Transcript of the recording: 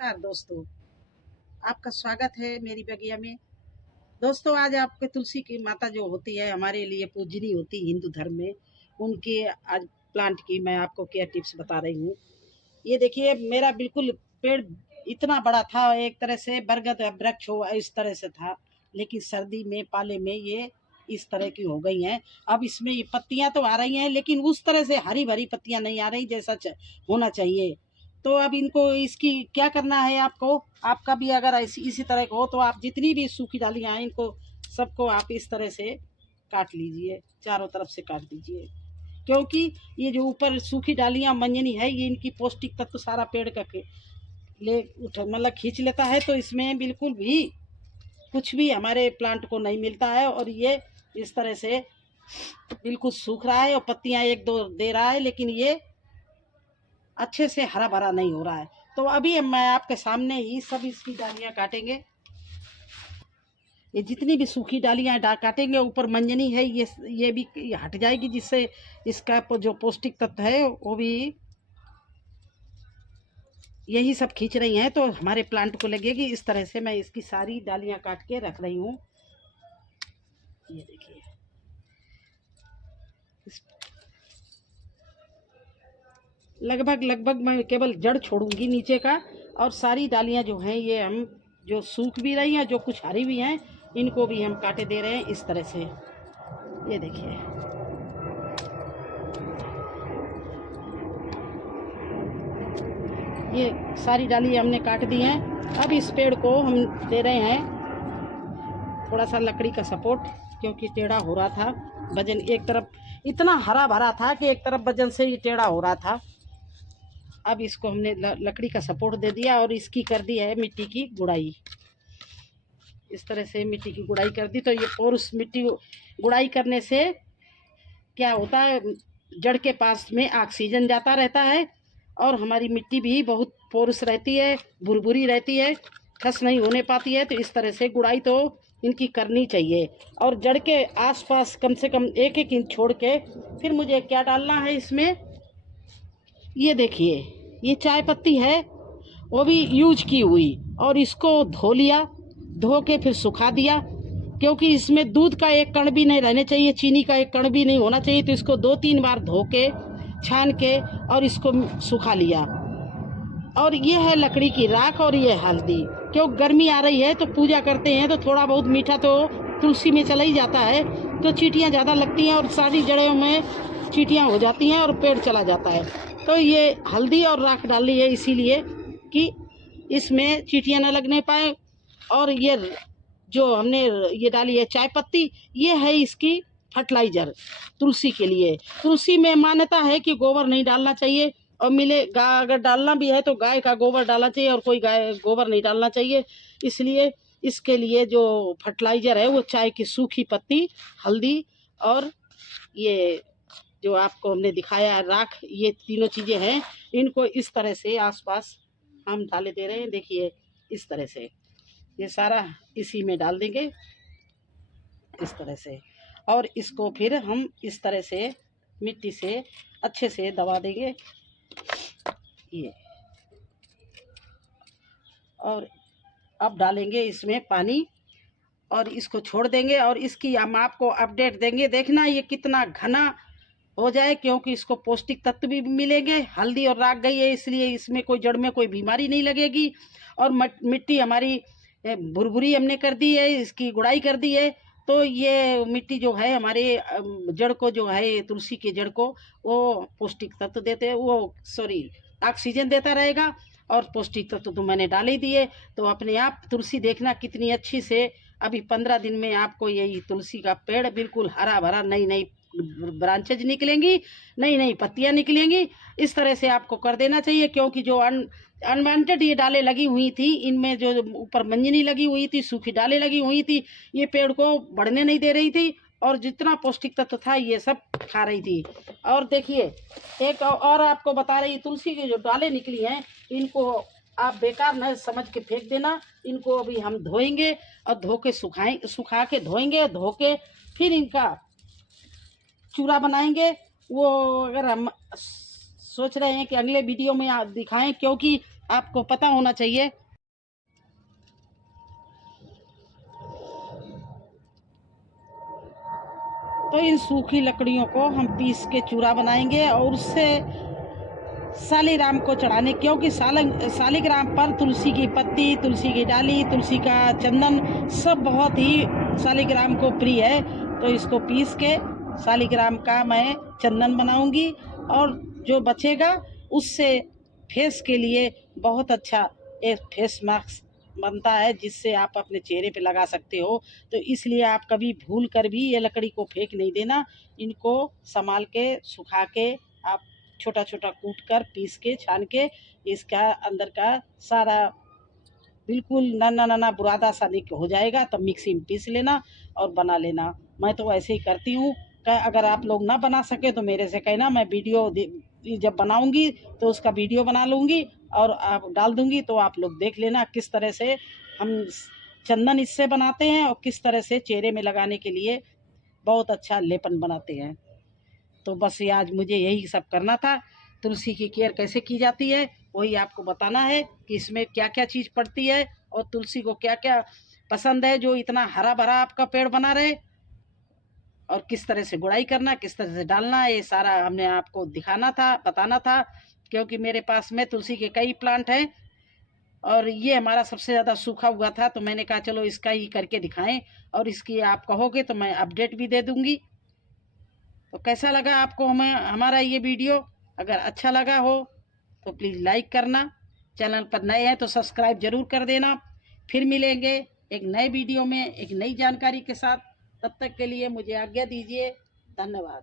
नमस्कार दोस्तों, आपका स्वागत है मेरी बगिया में। दोस्तों, आज आपके तुलसी की माता जो होती है हमारे लिए पूजनीय होती है हिंदू धर्म में, उनके आज प्लांट की मैं आपको केयर टिप्स बता रही हूँ। ये देखिए, मेरा बिल्कुल पेड़ इतना बड़ा था, एक तरह से बरगद या वृक्ष हो इस तरह से था, लेकिन सर्दी में पाले में ये इस तरह की हो गई हैं। अब इसमें ये पत्तियां तो आ रही हैं, लेकिन उस तरह से हरी भरी पत्तियां नहीं आ रही जैसा होना चाहिए। तो अब इनको इसकी क्या करना है आपको। आपका भी अगर इसी तरह का हो तो आप जितनी भी सूखी डालियां हैं इनको सबको आप इस तरह से काट लीजिए, चारों तरफ से काट दीजिए। क्योंकि ये जो ऊपर सूखी डालियां मंजनी है, ये इनकी पौष्टिक तत्व सारा पेड़ का ले उठ मतलब खींच लेता है, तो इसमें बिल्कुल भी कुछ भी हमारे प्लांट को नहीं मिलता है। और ये इस तरह से बिल्कुल सूख रहा है और पत्तियां एक दो दे रहा है, लेकिन ये अच्छे से हरा भरा नहीं हो रहा है। तो अभी मैं आपके सामने ही सब इसकी डालियां काटेंगे। ये जितनी भी सूखी डालियां काटेंगे, ऊपर मंजनी है ये भी हट जाएगी, जिससे इसका जो पौष्टिक तत्व है वो भी यही सब खींच रही हैं, तो हमारे प्लांट को लगेगी। इस तरह से मैं इसकी सारी डालियां काट के रख रही हूँ। ये देखिए, लगभग लगभग मैं केवल जड़ छोड़ूंगी नीचे का, और सारी डालियां जो हैं ये हम जो सूख भी रही हैं, जो कुछ हरी भी हैं, इनको भी हम काटे दे रहे हैं इस तरह से। ये देखिए, ये सारी डाली हमने काट दी हैं। अब इस पेड़ को हम दे रहे हैं थोड़ा सा लकड़ी का सपोर्ट, क्योंकि टेढ़ा हो रहा था। वजन एक तरफ इतना हरा भरा था कि एक तरफ वजन से ही टेढ़ा हो रहा था। अब इसको हमने लकड़ी का सपोर्ट दे दिया और इसकी कर दी है मिट्टी की गुड़ाई। इस तरह से मिट्टी की गुड़ाई कर दी, तो ये और उस मिट्टी गुड़ाई करने से क्या होता है, जड़ के पास में ऑक्सीजन जाता रहता है और हमारी मिट्टी भी बहुत पोरस रहती है, भुरभुरी रहती है, खस नहीं होने पाती है। तो इस तरह से गुड़ाई तो इनकी करनी चाहिए। और जड़ के आसपास कम से कम 1-1 इंच छोड़ के फिर मुझे क्या डालना है इसमें। ये देखिए, ये चाय पत्ती है, वो भी यूज की हुई, और इसको धो लिया, धो के फिर सुखा दिया। क्योंकि इसमें दूध का एक कण भी नहीं रहने चाहिए, चीनी का एक कण भी नहीं होना चाहिए, तो इसको 2-3 बार धो के छान के और इसको सुखा लिया। और ये है लकड़ी की राख और ये हल्दी। क्यों गर्मी आ रही है तो पूजा करते हैं तो थोड़ा बहुत मीठा तो तुलसी में चला ही जाता है, तो चींटियाँ ज़्यादा लगती हैं और सारी जड़ों में चींटियाँ हो जाती हैं और पेड़ चला जाता है। तो ये हल्दी और राख डाली है इसीलिए कि इसमें चींटियाँ न लगने पाए। और ये जो हमने ये डाली है चाय पत्ती, ये है इसकी फर्टिलाइजर तुलसी के लिए। तुलसी में मान्यता है कि गोबर नहीं डालना चाहिए, और मिले गाय अगर डालना भी है तो गाय का गोबर डालना चाहिए, और कोई गाय गोबर नहीं डालना चाहिए। इसलिए इसके लिए जो फर्टिलाइजर है वो चाय की सूखी पत्ती, हल्दी और ये जो आपको हमने दिखाया राख, ये तीनों चीज़ें हैं। इनको इस तरह से आसपास हम डाले दे रहे हैं। देखिए, इस तरह से ये सारा इसी में डाल देंगे इस तरह से, और इसको फिर हम इस तरह से मिट्टी से अच्छे से दबा देंगे ये। और अब डालेंगे इसमें पानी और इसको छोड़ देंगे, और इसकी हम आपको अपडेट देंगे। देखना ये कितना घना हो जाए, क्योंकि इसको पौष्टिक तत्व भी मिलेंगे। हल्दी और राख गई है इसलिए इसमें कोई जड़ में कोई बीमारी नहीं लगेगी। और मिट्टी हमारी भुरभुरी हमने कर दी है, इसकी गुड़ाई कर दी है। तो ये मिट्टी जो है हमारे जड़ को जो है तुलसी की जड़ को वो पौष्टिक तत्व देते हैं, वो सॉरी ऑक्सीजन देता रहेगा। और पौष्टिक तत्व तो मैंने डाल ही दिए, तो अपने आप तुलसी देखना कितनी अच्छी से अभी 15 दिन में आपको यही तुलसी का पेड़ बिल्कुल हरा भरा, नई नई ब्रांचेज निकलेंगी, नई नई पत्तियां निकलेंगी। इस तरह से आपको कर देना चाहिए, क्योंकि जो अनवांटेड ये डालें लगी हुई थी, इनमें जो ऊपर मंजनी लगी हुई थी, सूखी डालें लगी हुई थी, ये पेड़ को बढ़ने नहीं दे रही थी, और जितना पौष्टिक तत्व था ये सब खा रही थी। और देखिए, एक और आपको बता रही, तुलसी की जो डालें निकली हैं इनको आप बेकार न समझ के फेंक देना। इनको अभी हम धोएंगे और धो के सुखा के धोएंगे, धो के फिर इनका चूरा बनाएंगे। वो अगर हम सोच रहे हैं कि अगले वीडियो में आप दिखाएं, क्योंकि आपको पता होना चाहिए। तो इन सूखी लकड़ियों को हम पीस के चूरा बनाएंगे और उससे सालीग्राम को चढ़ाने, क्योंकि सालीग्राम पर तुलसी की पत्ती, तुलसी की डाली, तुलसी का चंदन सब बहुत ही सालीग्राम को प्रिय है। तो इसको पीस के सालीग्राम का मैं चंदन बनाऊंगी और जो बचेगा उससे फेस के लिए बहुत अच्छा एक फेस मास्क बनता है, जिससे आप अपने चेहरे पे लगा सकते हो। तो इसलिए आप कभी भूल कर भी ये लकड़ी को फेंक नहीं देना। इनको संभाल के सुखा के आप छोटा छोटा कूट कर पीस के छान के इसका अंदर का सारा बिल्कुल नन्ना नन्ना बुरादा सा हो जाएगा, तब मिक्सी में पीस लेना और बना लेना। मैं तो ऐसे ही करती हूँ। अगर आप लोग ना बना सके तो मेरे से कहना, मैं वीडियो जब बनाऊंगी तो उसका वीडियो बना लूँगी और आप डाल दूँगी, तो आप लोग देख लेना किस तरह से हम चंदन इससे बनाते हैं और किस तरह से चेहरे में लगाने के लिए बहुत अच्छा लेपन बनाते हैं। तो बस ये आज मुझे यही सब करना था। तुलसी की केयर कैसे की जाती है वही आपको बताना है कि इसमें क्या क्या चीज़ पड़ती है और तुलसी को क्या क्या पसंद है जो इतना हरा भरा आपका पेड़ बना रहे, और किस तरह से गुड़ाई करना, किस तरह से डालना, ये सारा हमने आपको दिखाना था, बताना था। क्योंकि मेरे पास में तुलसी के कई प्लांट हैं और ये हमारा सबसे ज़्यादा सूखा हुआ था, तो मैंने कहा चलो इसका ही करके दिखाएं। और इसकी आप कहोगे तो मैं अपडेट भी दे दूँगी। तो कैसा लगा आपको हमें हमारा ये वीडियो? अगर अच्छा लगा हो तो प्लीज़ लाइक करना, चैनल पर नए हैं तो सब्सक्राइब ज़रूर कर देना। फिर मिलेंगे एक नए वीडियो में एक नई जानकारी के साथ। तब तक के लिए मुझे आज्ञा दीजिए। धन्यवाद।